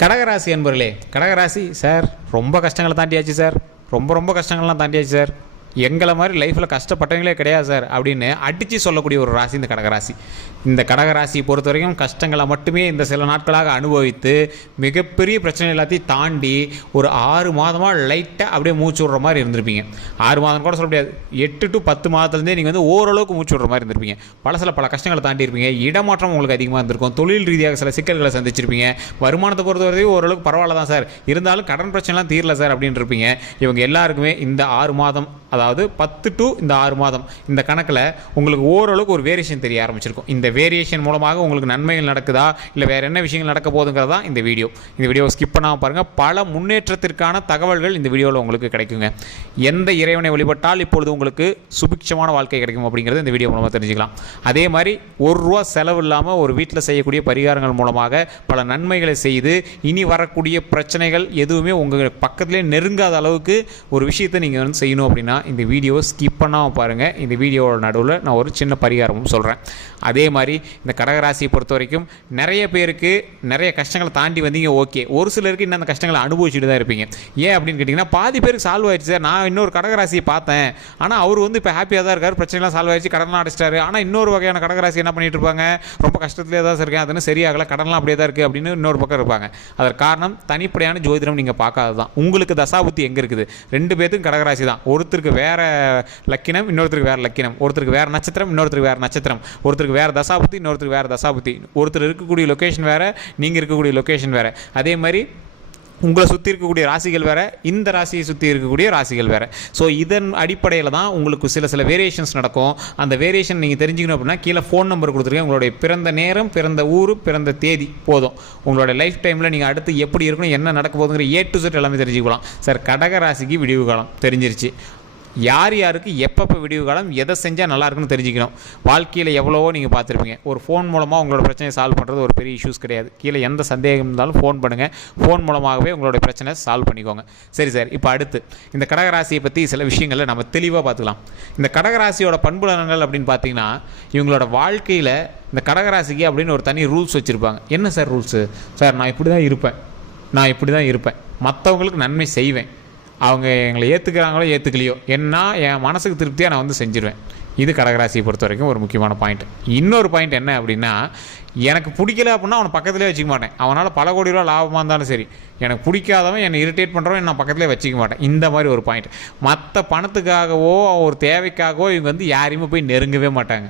கடகராசி என்பர்களே, கடகராசி சார் ரொம்ப கஷ்டங்களை தாண்டியாச்சு சார், ரொம்ப கஷ்டங்கள்லாம் தாண்டியாச்சு சார், எங்களை மாதிரி லைஃப்பில் கஷ்டப்பட்டவங்களே கிடையாது சார் அப்படின்னு அடித்து சொல்லக்கூடிய ஒரு ராசி இந்த கடகராசி. இந்த கடகராசியை பொறுத்த வரைக்கும் கஷ்டங்களை மட்டுமே இந்த சில நாட்களாக அனுபவித்து மிகப்பெரிய பிரச்சனை எல்லாத்தையும் தாண்டி ஒரு 6 மாதமாக லைட்டாக அப்படியே மூச்சு விடுற மாதிரி இருந்திருப்பீங்க. 6 மாதம் கூட சொல்ல முடியாது, 8 to 10 மாதத்துலேருந்தே நீங்கள் வந்து ஓரளவுக்கு மூச்சு விடுற மாதிரி இருந்திருப்பீங்க. பல கஷ்டங்களை தாண்டி இருப்பீங்க. இடமாற்றம் உங்களுக்கு அதிகமாக இருந்திருக்கும். தொழில் ரீதியாக சில சிக்கல்களை சந்திச்சிருப்பீங்க. வருமானத்தை பொறுத்த வரைக்கும் ஓரளவுக்கு பரவாயில்ல தான் சார், இருந்தாலும் கடன் பிரச்சனைலாம் தீரல சார் அப்படின்னு இருப்பீங்க. இவங்க எல்லாருக்குமே இந்த 6 மாதம், அதாவது 10 to இந்த 6 மாதம் இந்த கணக்கில் உங்களுக்கு ஓரளவுக்கு ஒரு வேரியேஷன் தெரிய ஆரம்பிச்சிருக்கும். இந்த வேரியேஷன் மூலமாக உங்களுக்கு நன்மைகள் நடக்குதா இல்லை வேறு என்ன விஷயங்கள் நடக்க போகுதுங்கிறதா இந்த வீடியோ ஸ்கிப் பண்ணாமல் பாருங்கள். பல முன்னேற்றத்திற்கான தகவல்கள் இந்த வீடியோவில் உங்களுக்கு கிடைக்குங்க. எந்த இறைவனை வழிபட்டால் இப்பொழுது உங்களுக்கு சுபிக்ஷமான வாழ்க்கை கிடைக்கும் அப்படிங்கிறது இந்த வீடியோ மூலமாக தெரிஞ்சுக்கலாம். அதே மாதிரி ₹1 செலவு இல்லாமல் ஒரு வீட்டில் செய்யக்கூடிய பரிகாரங்கள் மூலமாக பல நன்மைகளை செய்து இனி வரக்கூடிய பிரச்சனைகள் எதுவுமே உங்கள் பக்கத்திலே நெருங்காத அளவுக்கு ஒரு விஷயத்தை நீங்கள் வந்து செய்யணும் அப்படின்னா இந்த வீடியோவை ஸ்கிப் பண்ணாமல் பாருங்கள். இந்த வீடியோவோட நடுவில் நான் ஒரு சின்ன பரிகாரமும் சொல்கிறேன். அதே மாதிரி இந்த கடகராசியை பொறுத்த வரைக்கும் நிறைய பேருக்கு நிறைய கஷ்டங்களை தாண்டி வந்தீங்க, ஓகே. ஒரு சிலருக்கு இன்னும் அந்த கஷ்டங்களை அனுபவிச்சுட்டு தான் இருப்பீங்க. ஏன் அப்படின்னு கேட்டிங்கன்னா, பாதி பேருக்கு சால்வ் ஆயிடுச்சு சார். நான் இன்னொரு கடகராசியை பார்த்தேன், ஆனால் அவர் வந்து இப்போ ஹாப்பியாக தான் இருக்கார், பிரச்சனைலாம் சால்வ் ஆயிடுச்சு, கடன்லாம் அடைச்சிட்டாரு. ஆனால் இன்னொரு வகையான கடகராசி என்ன பண்ணிட்டு இருப்பாங்க, ரொம்ப கஷ்டத்துலேயே தான் இருக்கேன், அதுன்னு சரியாகலை, கடன்லாம் அப்படியே தான் இருக்குது அப்படின்னு இன்னொரு பக்கம் இருப்பாங்க. அதற்கு காரணம் தனிப்படையான ஜோதிடம் நீங்கள் பார்க்காது தான். உங்களுக்கு தசாபுத்தி எங்கே இருக்குது? 2 பேத்துக்கும் கடகராசி தான். ஒருத்தருக்கு வேறு லக்கினம், இன்னொருத்தருக்கு வேறு லக்கினம், ஒருத்தருக்கு வேறு நட்சத்திரம், இன்னொருத்தருக்கு வேறு நட்சத்திரம், ஒருத்தருக்கு வேறு தசாபுத்தி, இன்னொருத்தருக்கு வேறு தசாபுத்தி, ஒருத்தர் இருக்கக்கூடிய லொக்கேஷன் வேறு, நீங்கள் இருக்கக்கூடிய லொக்கேஷன் வேறு. அதே மாதிரி உங்களை சுற்றி இருக்கக்கூடிய ராசிகள் வேறு, இந்த ராசியை சுற்றி இருக்கக்கூடிய ராசிகள் வேறு. ஸோ இதன் அடிப்படையில் தான் உங்களுக்கு சில வேரியேஷன்ஸ் நடக்கும். அந்த வேரியேஷன் நீங்கள் தெரிஞ்சுக்கணும் அப்படின்னா கீழே ஃபோன் நம்பர் கொடுத்துருக்கேன். உங்களுடைய பிறந்த நேரம், பிறந்த ஊர், பிறந்த தேதி போதும். உங்களோட லைஃப் டைமில் நீங்கள் அடுத்து எப்படி இருக்கணும், என்ன நடக்க போகுதுங்கிற A to Z எல்லாமே தெரிஞ்சுக்கலாம். சார் கடக ராசிக்கு விடிவு காலம் தெரிஞ்சிருச்சு, யார் யாருக்கு எப்பப்போ விடிவு காலம், எதை செஞ்சால் நல்லாயிருக்குன்னு தெரிஞ்சுக்கணும். வாழ்க்கையில் எவ்வளவோ நீங்கள் பார்த்துருப்பீங்க. ஒரு ஃபோன் மூலமாக உங்களோட பிரச்சனையை சால்வ் பண்ணுறது ஒரு பெரிய இஷ்யூஸ் கிடையாது. கீழே எந்த சந்தேகம் இருந்தாலும் ஃபோன் பண்ணுங்கள். ஃபோன் மூலமாகவே உங்களோட பிரச்சனை சால்வ் பண்ணிக்கோங்க. சரி சார், இப்போ அடுத்து இந்த கடகராசியை பற்றி சில விஷயங்களை நம்ம தெளிவாக பார்த்துக்கலாம். இந்த கடகராசியோட பண்புலனங்கள் அப்படின்னு பார்த்தீங்கன்னா, இவங்களோட வாழ்க்கையில் இந்த கடகராசிக்கு அப்படின்னு ஒரு தனி ரூல்ஸ் வச்சுருப்பாங்க. என்ன சார் ரூல்ஸு? சார் நான் இப்படி தான் இருப்பேன், மற்றவங்களுக்கு நன்மை செய்வேன், அவங்க எங்களை ஏற்றுக்கிறாங்களோ ஏற்றுக்கலையோ, ஏன்னா என் மனசுக்கு திருப்தியாக நான் வந்து செஞ்சுருவேன். இது கடகராசியை பொறுத்த வரைக்கும் ஒரு முக்கியமான பாயிண்ட். இன்னொரு பாயிண்ட் என்ன அப்படின்னா, எனக்கு பிடிக்கல அப்படின்னா அவனை பக்கத்துலேயே வச்சுக்க மாட்டேன். அவனால் பல கோடி ரூபா லாபமாக இருந்தாலும் சரி, எனக்கு பிடிக்காதவன் என்னை இரிட்டேட் பண்ணுறவன் நான் பக்கத்துலேயே வச்சுக்க மாட்டேன். இந்த மாதிரி ஒரு பாயிண்ட். மற்ற பணத்துக்காகவோ ஒரு தேவைக்காகவோ இவங்க வந்து யாரையுமே போய் நெருங்கவே மாட்டாங்க.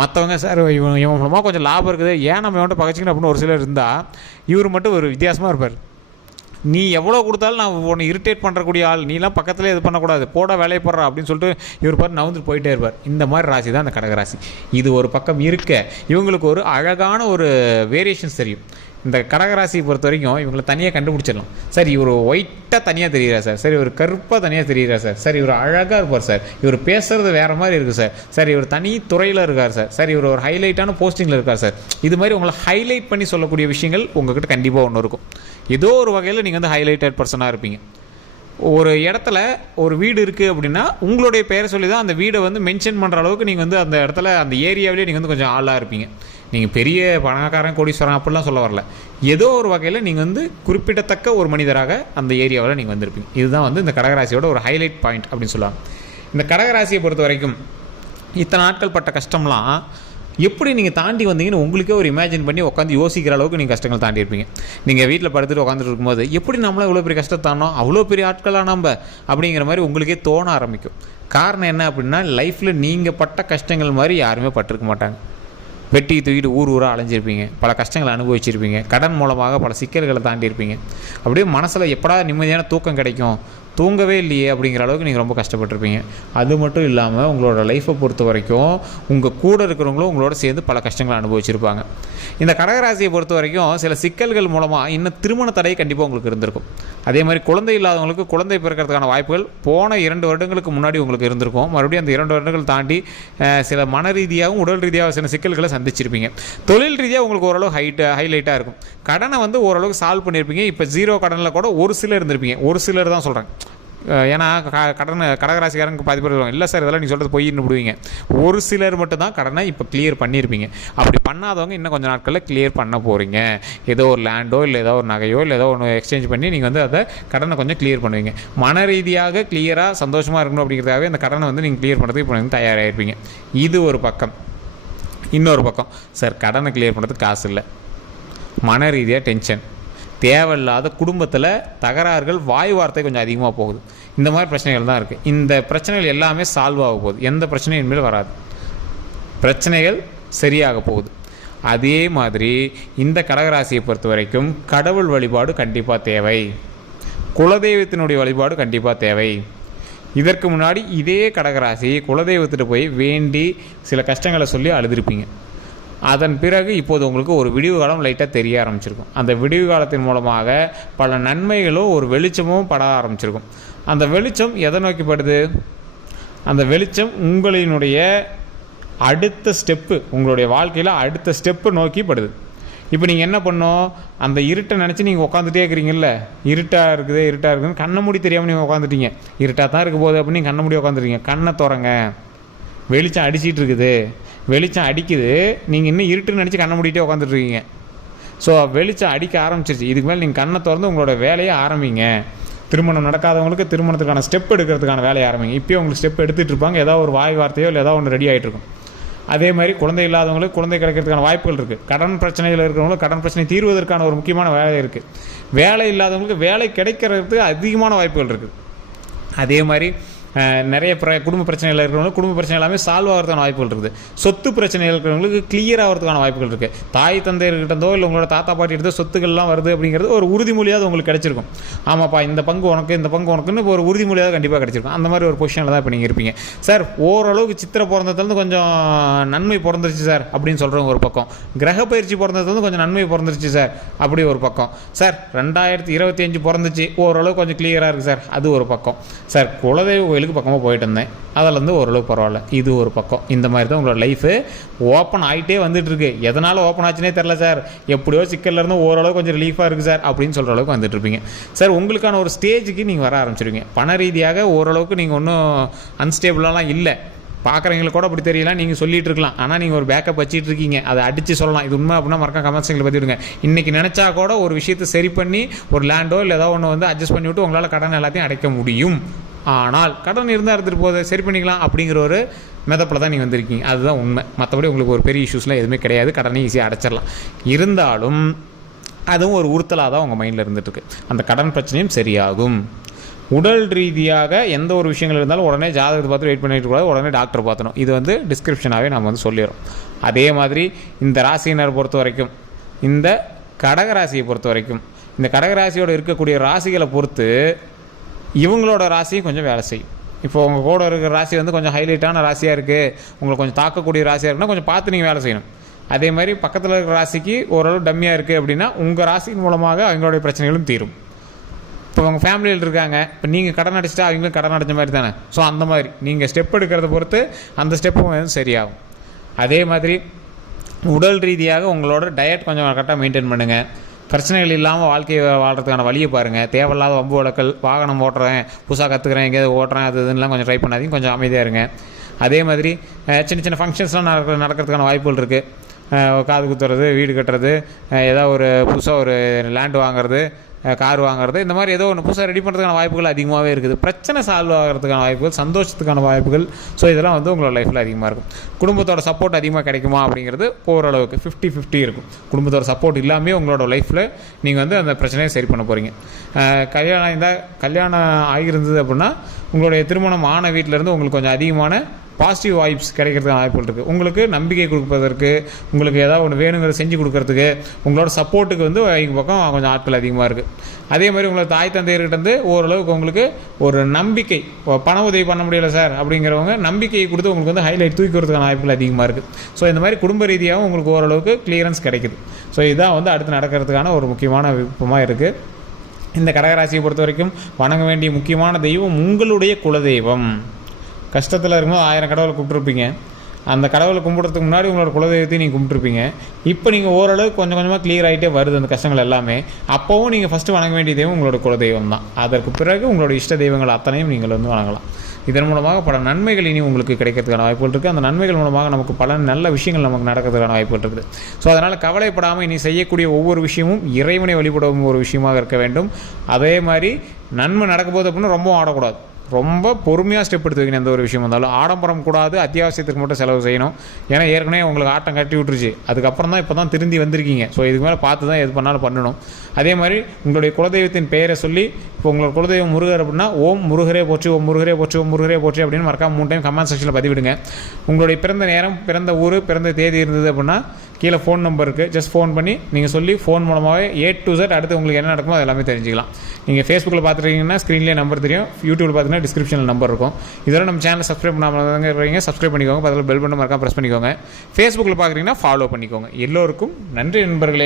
மற்றவங்க சார் இவன் மூலமாக கொஞ்சம் லாபம் இருக்குது, ஏன் நம்ம இவன்ட்டு பகச்சிக்கணும் அப்படின்னு ஒரு சிலர் இருந்தால், இவர் மட்டும் ஒரு வித்தியாசமாக இருப்பார். நீ எவ்வளோ கொடுத்தாலும் நான் உன்னை இரிட்டேட் பண்ணுறக்கூடிய ஆள், நீலாம் பக்கத்தில் இது பண்ணக்கூடாது, போட வேலையை போடுறா அப்படின்னு சொல்லிட்டு இவர் பாரு நவுந்துட்டு போயிட்டே இருப்பார். இந்த மாதிரி ராசி தான் அந்த கடகராசி. இது ஒரு பக்கம் இருக்க, இவங்களுக்கு ஒரு அழகான ஒரு வேரியேஷன்ஸ் தெரியும். இந்த கடகராசியை பொறுத்த வரைக்கும் இவங்களை தனியாக கண்டுபிடிச்சிடலாம். சார் இவர் ஒயிட்டாக தனியாக தெரிகிறார் சார், சரி இவர் கருப்பாக தனியாக தெரிகிறார் சார், சார் இவர் அழகாக இருப்பார் சார், இவர் பேசுகிறது வேறு மாதிரி இருக்குது சார், சார் இவர் தனி துறையில் இருக்கார் சார், சார் இவர் ஒரு ஹைலைட்டான போஸ்டிங்கில் இருக்கார் சார். இது மாதிரி உங்களை ஹைலைட் பண்ணி சொல்லக்கூடிய விஷயங்கள் உங்கள்கிட்ட கண்டிப்பாக ஒன்று இருக்கும். ஏதோ ஒரு வகையில் நீங்கள் வந்து ஹைலைட்டட் பர்சனாக இருப்பீங்க. ஒரு இடத்துல ஒரு வீடு இருக்குது அப்படின்னா உங்களுடைய பெயரை சொல்லி தான் அந்த வீடை வந்து மென்ஷன் பண்ணுற அளவுக்கு நீங்கள் வந்து அந்த இடத்துல அந்த ஏரியாவிலே நீங்கள் வந்து கொஞ்சம் ஆளாக இருப்பீங்க. நீங்கள் பெரிய பணக்காரன் கோடீஸ்வரன் அப்படிலாம் சொல்ல வரல, ஏதோ ஒரு வகையில் நீங்கள் வந்து குறிப்பிடத்தக்க ஒரு மனிதராக அந்த ஏரியாவில் நீங்கள் வந்திருப்பீங்க. இதுதான் வந்து இந்த கடகராசியோட ஒரு ஹைலைட் பாயிண்ட் அப்படின்னு சொல்லுவாங்க. இந்த கடகராசியை பொறுத்த வரைக்கும் இத்தனை நாட்கள் பட்ட கஷ்டம்லாம் எப்படி நீங்கள் தாண்டி வந்தீங்கன்னு உங்களுக்கே ஒரு இமேஜின் பண்ணி உட்காந்து யோசிக்கிற அளவுக்கு நீங்கள் கஷ்டங்கள் தாண்டி இருப்பீங்க. நீங்கள் வீட்டில் படுத்துட்டு உட்காந்துட்டு இருக்கும்போது எப்படி நம்மளாம் இவ்வளோ பெரிய கஷ்டத்தானோம், அவ்வளோ பெரிய ஆட்களாக நம்ம அப்படிங்கிற மாதிரி உங்களுக்கே தோண ஆரம்பிக்கும். காரணம் என்ன அப்படின்னா, லைஃப்பில் நீங்கள் பட்ட கஷ்டங்கள் மாதிரி யாருமே பட்டிருக்க மாட்டாங்க. வெட்டி தூக்கிட்டு ஊராக அலைஞ்சிருப்பீங்க, பல கஷ்டங்களை அனுபவிச்சிருப்பீங்க, கடன் மூலமாக பல சிக்கல்களை தாண்டி இருப்பீங்க. அப்படியே மனசில் எப்படா நிம்மதியான தூக்கம் கிடைக்கும், தூங்கவே இல்லையே அப்படிங்கிற அளவுக்கு நீங்கள் ரொம்ப கஷ்டப்பட்டுருப்பீங்க. அது மட்டும் இல்லாமல் உங்களோட லைஃப்பை பொறுத்த வரைக்கும் உங்கள் கூட இருக்கிறவங்களும் உங்களோட சேர்ந்து பல கஷ்டங்களை அனுபவிச்சிருப்பாங்க. இந்த கடகராசியை பொறுத்த வரைக்கும் சில சிக்கல்கள் மூலமாக இன்னும் திருமண தடை கண்டிப்பாக உங்களுக்கு இருந்திருக்கும். அதே மாதிரி குழந்தை இல்லாதவங்களுக்கு குழந்தை பிறக்கிறதுக்கான வாய்ப்புகள் போன 2 வருடங்களுக்கு முன்னாடி உங்களுக்கு இருந்திருக்கும். மறுபடியும் அந்த 2 வருடங்கள் தாண்டி சில மன ரீதியாகவும் உடல் ரீதியாக சில சிக்கல்களை சந்திச்சிருப்பீங்க. தொழில் ரீதியாக உங்களுக்கு ஓரளவு ஹைலைட்டாக இருக்கும். கடனை வந்து ஓரளவுக்கு சால்வ் பண்ணியிருப்பீங்க. இப்போ 0 கடனில் கூட ஒரு சிலர் இருந்திருப்பீங்க, ஒரு சிலர் தான் சொல்கிறேன். ஏன்னா கடகராசிக்காரங்க பாதி பேர் இல்லை சார் இதெல்லாம் நீங்கள் சொல்கிறது பொய்ன்னு விடுவீங்க. ஒரு சிலர் மட்டும் தான் கடனை இப்போ கிளியர் பண்ணியிருப்பீங்க. அப்படி பண்ணாதவங்க இன்னும் கொஞ்சம் நாட்களில் கிளியர் பண்ண போகிறீங்க. ஏதோ ஒரு லேண்டோ இல்லை ஏதோ ஒரு நகையோ இல்லை ஏதோ ஒன்று எக்ஸ்சேஞ்ச் பண்ணி நீங்கள் வந்து அதை கடனை கொஞ்சம் கிளியர் பண்ணுவீங்க. மன ரீதியாக கிளியராக சந்தோஷமாக இருக்கணும் அப்படிங்கிறதாவே அந்த கடனை வந்து நீங்கள் கிளியர் பண்ணுறதுக்கு இப்போ வந்து தயாராகிருப்பீங்க. இது ஒரு பக்கம். இன்னொரு பக்கம், சார் கடனை கிளியர் பண்ணுறதுக்கு காசு இல்லை, மன ரீதியாக டென்ஷன், தேவையில்லாத குடும்பத்தில் தகராறுகள், வாய் வார்த்தை கொஞ்சம் அதிகமாக போகுது. இந்த மாதிரி பிரச்சனைகள் தான் இருக்குது. இந்த பிரச்சனைகள் எல்லாமே சால்வ் ஆக போகுது. எந்த பிரச்சனையும் இனிமேல் வராது. பிரச்சனைகள் சரியாக போகுது. அதே மாதிரி இந்த கடகராசியை பொறுத்த வரைக்கும் கடவுள் வழிபாடு கண்டிப்பாக தேவை. குலதெய்வத்தினுடைய வழிபாடு கண்டிப்பாக தேவை. இதற்கு முன்னாடி இதே கடகராசி குலதெய்வத்திட்ட போய் வேண்டி சில கஷ்டங்களை சொல்லி அழுதுருப்பீங்க. அதன் பிறகு இப்போது உங்களுக்கு ஒரு விடிவு காலம் லைட்டாக தெரிய ஆரம்பிச்சிருக்கும். அந்த விடிவு காலத்தின் மூலமாக பல நன்மைகளும் ஒரு வெளிச்சமும் பட ஆரம்பிச்சிருக்கும். அந்த வெளிச்சம் எதை நோக்கி படுது? அந்த வெளிச்சம் உங்களினுடைய அடுத்த ஸ்டெப்பு, உங்களுடைய வாழ்க்கையில் அடுத்த ஸ்டெப்பு நோக்கி படுது. இப்போ நீங்கள் என்ன பண்ணோம்? அந்த இருட்டை நினச்சி நீங்கள் உட்காந்துட்டே இருக்கிறீங்கல்ல, இருட்டாக இருக்குதுன்னு கண்ணை மூடி தெரியாமல் நீங்கள் உட்காந்துட்டீங்க. இருட்டாக தான் இருக்க போகுது அப்படின்னு கண்ணை மூடி உட்காந்துட்டீங்க. கண்ணை திறங்க, வெளிச்சம் அடிச்சிட்டு இருக்குது, வெளிச்சம் அடிக்குது, நீங்கள் இன்னும் இருட்டுன்னு நினச்சி கண்ணை மூடிட்டே உட்காந்துட்ருக்கீங்க. ஸோ வெளிச்சம் அடிக்க ஆரம்பிச்சிருச்சு. இதுக்கு மேலே நீங்கள் கண்ணை திறந்து உங்களோட வேலையை ஆரம்பிங்க. திருமணம் நடக்காதவங்களுக்கு திருமணத்துக்கான ஸ்டெப் எடுக்கிறதுக்கான வேலையை ஆரம்பிங்க. இப்போயே உங்களுக்கு ஸ்டெப் எடுத்துகிட்டு இருப்பாங்க. ஏதாவது ஒரு வாய் வார்த்தையோ இல்லை ஏதாவது ஒன்று ரெடி ஆகிட்டு இருக்கும். அதே மாதிரி குழந்தை இல்லாதவங்களுக்கு குழந்தை கிடைக்கிறதுக்கான வாய்ப்புகள் இருக்குது. கடன் பிரச்சனைகள் இருக்கிறவங்களுக்கு கடன் பிரச்சனை தீர்வதற்கான ஒரு முக்கியமான வேலை இருக்குது. வேலை இல்லாதவங்களுக்கு வேலை கிடைக்கிறதுக்கு அதிகமான வாய்ப்புகள் இருக்குது. அதே மாதிரி நிறைய குடும்ப பிரச்சனைகள் இருக்கிறவங்களுக்கு குடும்ப பிரச்சனை எல்லாமே சால்வ் ஆகிறதுக்கான வாய்ப்புகள் இருக்குது. சொத்து பிரச்சனைகள் இருக்கிறவங்களுக்கு கிளியர் ஆகிறதுக்கான வாய்ப்புகள் இருக்குது. தாய் தந்தையர்கிட்டதோ இல்லை உங்களோட தாத்தா பாட்டி எடுத்தோ சொத்துக்கள்லாம் வருது அப்படிங்கிறது ஒரு உறுதிமொழியாவது உங்களுக்கு கிடச்சிருக்கும். ஆமாப்பா இந்த பங்கு உனக்கு, இந்த பங்கு உனக்குன்னு ஒரு உறுதிமொழியாவது கண்டிப்பாக கிடச்சிருக்கும். அந்த மாதிரி ஒரு பொசிஷனில் தான் இப்போ நீங்கள் இருப்பீங்க. சார் ஓரளவுக்கு சித்திரை பிறந்ததுலேருந்து கொஞ்சம் நன்மை பிறந்துருச்சு சார் அப்படின்னு சொல்கிறவங்க ஒரு பக்கம், கிரக பயிற்சி பிறந்ததுலேருந்து கொஞ்சம் நன்மை பிறந்துருச்சு சார் அப்படி ஒரு பக்கம், சார் 2025 பிறந்துச்சு ஓரளவுக்கு கொஞ்சம் கிளியராக இருக்குது சார் அது ஒரு பக்கம், சார் குலதெய்வ பக்கமாக போயிட்டு இருந்தேன் அதிலேருந்து ஓரளவுக்கு பரவாயில்ல இது ஒரு பக்கம். இந்த மாதிரி தான் உங்களோட லைஃபு ஓப்பன் ஆகிட்டே வந்துட்டுருக்கு. எதனால் ஓப்பன் ஆச்சுனே தெரில சார், எப்படியோ சிக்கல்லேருந்து ஓரளவுக்கு கொஞ்சம் ரிலீஃபாக இருக்குது சார் அப்படின்னு சொல்கிற அளவுக்கு வந்துட்டுருப்பீங்க. சார் உங்களுக்கான ஒரு ஸ்டேஜுக்கு நீங்கள் வர ஆரம்பிச்சிருவீங்க. பண ரீதியாக ஓரளவுக்கு நீங்கள் ஒன்றும் அன்ஸ்டேபிளாலாம் இல்லை. பார்க்குறவங்களுக்கு கூட அப்படி தெரியலாம், நீங்கள் சொல்லிட்டு இருக்கலாம். ஆனால் நீங்கள் ஒரு பேக்கப் வச்சிட்டு இருக்கீங்க. அதை அடித்து சொல்லலாம். இது உண்மை அப்படின்னா மறக்காம கமெண்ட்ஸில் பற்றி விடுங்க. இன்றைக்கி நினச்சா கூட ஒரு விஷயத்தை சரி பண்ணி ஒரு லேண்டோ இல்லை ஏதோ ஒன்று வந்து அட்ஜஸ்ட் பண்ணி விட்டு உங்களால் கடன் எல்லாத்தையும் அடைக்க முடியும். ஆனால் கடன் இருந்தால் எடுத்துகிட்டு போகுது சரி பண்ணிக்கலாம் அப்படிங்கிற ஒரு மெதப்பில் தான் நீங்கள் வந்திருக்கீங்க. அதுதான் உண்மை. மற்றபடி உங்களுக்கு ஒரு பெரிய இஷ்யூஸ்லாம் எதுவுமே கிடையாது. கடனை ஈஸியாக அடைச்சிடலாம். இருந்தாலும் அதுவும் ஒரு உறுத்தலாக தான் உங்கள் மைண்டில் இருந்துகிட்ருக்கு. அந்த கடன் பிரச்சனையும் சரியாகும். உடல் ரீதியாக எந்த ஒரு விஷயங்கள் இருந்தாலும் உடனே ஜாதகத்தை பார்த்து வெயிட் பண்ணிட்டு கூடாது, உடனே டாக்டர் பார்த்தணும். இது வந்து டிஸ்கிரிப்ஷனாகவே நம்ம வந்து சொல்லிடுறோம். அதே மாதிரி இந்த ராசியினர் பொறுத்த வரைக்கும், இந்த கடகராசியை பொறுத்த வரைக்கும், இந்த கடகராசியோடு இருக்கக்கூடிய ராசிகளை பொறுத்து இவங்களோட ராசியும் கொஞ்சம் வேலை செய்யும். இப்போ உங்கள் கூட இருக்கிற ராசி வந்து கொஞ்சம் ஹைலைட்டான ராசியாக இருக்குது, உங்களுக்கு கொஞ்சம் தாக்கக்கூடிய ராசியாக இருக்குன்னா கொஞ்சம் பார்த்து நீங்கள் வேலை செய்யணும். அதே மாதிரி பக்கத்தில் இருக்கிற ராசிக்கு ஓரளவு டம்மியாக இருக்குது அப்படின்னா உங்கள் ராசியின் மூலமாக அவங்களுடைய பிரச்சனைகளும் தீரும். இப்போ உங்கள் ஃபேமிலியில் இருக்காங்க, இப்போ நீங்கள் கடன் அடிச்சிட்டா அவங்களும் கடன் அடைஞ்ச மாதிரி தானே. ஸோ அந்த மாதிரி நீங்கள் ஸ்டெப் எடுக்கிறத பொறுத்து அந்த ஸ்டெப்பும் வந்து சரியாகும். அதே மாதிரி உடல் ரீதியாக உங்களோட டயட் கொஞ்சம் கரெக்டாக மெயின்டைன் பண்ணுங்கள். பிரச்சனைகள் இல்லாமல் வாழ்க்கையை வாழ்கிறதுக்கான வழியை பாருங்கள். தேவையில்லாத வம்பு வழக்கல், வாகனம் ஓட்டுறேன், புதுசாக கற்றுக்குறேன், எங்கேயாவது ஓட்டுறேன், அது இதுலாம் கொஞ்சம் ட்ரை பண்ணாதீங்க. கொஞ்சம் அமைதியாக இருங்க. அதே மாதிரி சின்ன சின்ன ஃபங்க்ஷன்ஸ்லாம் நடக்கிறதுக்கான வாய்ப்புகள் இருக்குது. காது குத்துறது, வீடு கட்டுறது, ஏதாவது ஒரு புதுசாக ஒரு லேண்டு வாங்குறது, கார் வாங்குறது, இந்த மாதிரி ஏதோ ஒன்று புதுசாக ரெடி பண்ணுறதுக்கான வாய்ப்புகள் அதிகமாகவே இருக்குது. பிரச்சனை சால்வ் ஆகிறதுக்கான வாய்ப்புகள், சந்தோஷத்துக்கான வாய்ப்புகள், ஸோ இதெல்லாம் வந்து உங்களோட லைஃப்பில் அதிகமாக இருக்கும். குடும்பத்தோட சப்போர்ட் அதிகமாக கிடைக்குமா அப்படிங்கிறது ஓரளவுக்கு 50-50 இருக்கும். குடும்பத்தோட சப்போர்ட் இல்லாமல் உங்களோட லைஃப்பில் நீங்கள் வந்து அந்த பிரச்சனையை சரி பண்ண போகிறீங்க. கல்யாணம் ஆகியிருந்தது அப்படின்னா உங்களுடைய திருமணம் ஆன வீட்டிலேருந்து உங்களுக்கு கொஞ்சம் அதிகமான பாசிட்டிவ் வைப்ஸ் கிடைக்கிறதுக்கான வாய்ப்புகள் இருக்குது. உங்களுக்கு நம்பிக்கை கொடுப்பதற்கு, உங்களுக்கு ஏதாவது ஒன்று வேணுங்கிறத செஞ்சு கொடுக்கறதுக்கு, உங்களோட சப்போர்ட்டுக்கு வந்து எங்கள் பக்கம் கொஞ்சம் ஆட்கள் அதிகமாக இருக்குது. அதே மாதிரி உங்களை தாய் தந்தையர்கிட்ட ஓரளவுக்கு உங்களுக்கு ஒரு நம்பிக்கை, பண உதவி பண்ண முடியலை சார் அப்படிங்கிறவங்க நம்பிக்கையை கொடுத்து உங்களுக்கு வந்து ஹைலைட் தூக்கி வரதுக்கான வாய்ப்புகள் அதிகமாக இருக்குது. ஸோ இந்த மாதிரி குடும்ப ரீதியாகவும் உங்களுக்கு ஓரளவுக்கு கிளியரன்ஸ் கிடைக்குது. ஸோ இதுதான் வந்து அடுத்து நடக்கிறதுக்கான ஒரு முக்கியமான விருப்பமாக இருக்குது. இந்த கடகராசியை பொறுத்த வரைக்கும் வணங்க வேண்டிய முக்கியமான தெய்வம் உங்களுடைய குலதெய்வம். கஷ்டத்தில் இருக்கும்போது 1000 கடவுளை கூப்பிட்டுருப்பீங்க. அந்த கடவுளை கும்பிட்றதுக்கு முன்னாடி உங்களோட குலதெய்வத்தையும் நீங்கள் கும்பிட்டுருப்பீங்க. இப்போ நீங்கள் ஓரளவுக்கு கொஞ்சம் கொஞ்சமாக கிளியர் ஆகிட்டே வருது அந்த கஷ்டங்கள் எல்லாமே. அப்போவும் நீங்கள் ஃபஸ்ட்டு வணங்க வேண்டிய தெய்வம் உங்களோட குலதெய்வம் தான். அதற்கு பிறகு உங்களோட இஷ்ட தெய்வங்கள் அத்தனையும் நீங்கள் வந்து வணங்கலாம். இதன் மூலமாக பல நன்மைகள் இனி உங்களுக்கு கிடைக்கிறதுக்கான வாய்ப்புகள் இருக்குது. அந்த நன்மைகள் மூலமாக நமக்கு பல நல்ல விஷயங்கள் நமக்கு நடக்கிறதுக்கான வாய்ப்புகள் இருக்குது. ஸோ அதனால் கவலைப்படாமல் இனி செய்யக்கூடிய ஒவ்வொரு விஷயமும் இறைவனை வழிபடும் ஒரு விஷயமாக இருக்க வேண்டும். அதே மாதிரி நன்மை நடக்கும்போது அப்படின்னா ரொம்ப ஆடக்கூடாது. ரொம்ப பொறுமையாக ஸ்டெப் எடுத்து வைக்கணும். எந்த ஒரு விஷயம் வந்தாலும் ஆடம்பரம் கூடாது. அத்தியாவசியத்துக்கு மட்டும் செலவு செய்யணும். ஏன்னா ஏற்கனவே உங்களுக்கு ஆட்டம் கட்டி விட்டுருச்சு. அதுக்கப்புறம் தான் இப்போ தான் திருந்தி வந்திருக்கீங்க. ஸோ இதுக்கு மேலே பார்த்து தான் எது பண்ணாலும் பண்ணணும். அதே மாதிரி உங்களுடைய குலதெய்வத்தின் பெயரை சொல்லி, இப்போ உங்களோட குலதெய்வம் முருகர் அப்படின்னா ஓம் முருகரே போற்றி, ஓம் முருகரே போற்றி, ஓம் முருகரே போற்றி அப்படின்னு மறக்காம 3 டைம் கமெண்ட் செக்ஷனில் பதிவிடுங்க. உங்களுடைய பிறந்த நேரம், பிறந்த ஊர், பிறந்த தேதி இருந்தது அப்படின்னா கீழே ஃபோன் நம்பர் இருக்குது. ஜஸ்ட் ஃபோன் பண்ணி நீங்கள் சொல்லி ஃபோன் மூலமாகவே A to Z அடுத்து உங்களுக்கு என்ன நடக்குமோ அது எல்லாமே தெரிஞ்சுக்கலாம். நீங்கள் ஃபேஸ்புக்கில் பார்த்துருக்கீங்கன்னா ஸ்க்ரீன்லேயே நம்பர் தெரியும். யூடியூப்பில் பார்த்தீங்கன்னா டிஸ்கிரிப்ஷனில் நம்பர் இருக்கும். இதோட நம்ம சேனல் சப்ஸ்கிரைப் பண்ணாமல் இருக்கிறீங்க, சப்ஸ்கிரைப் பண்ணிக்கோங்க. பதில் பெல் பட்டன் மறக்காம ப்ரெஸ் பண்ணிக்கோங்க. ஃபேஸ்புக்கில் பார்க்குறீங்கன்னா ஃபாலோ பண்ணிக்கோங்க. எல்லோருக்கும் நன்றி நண்பர்களே.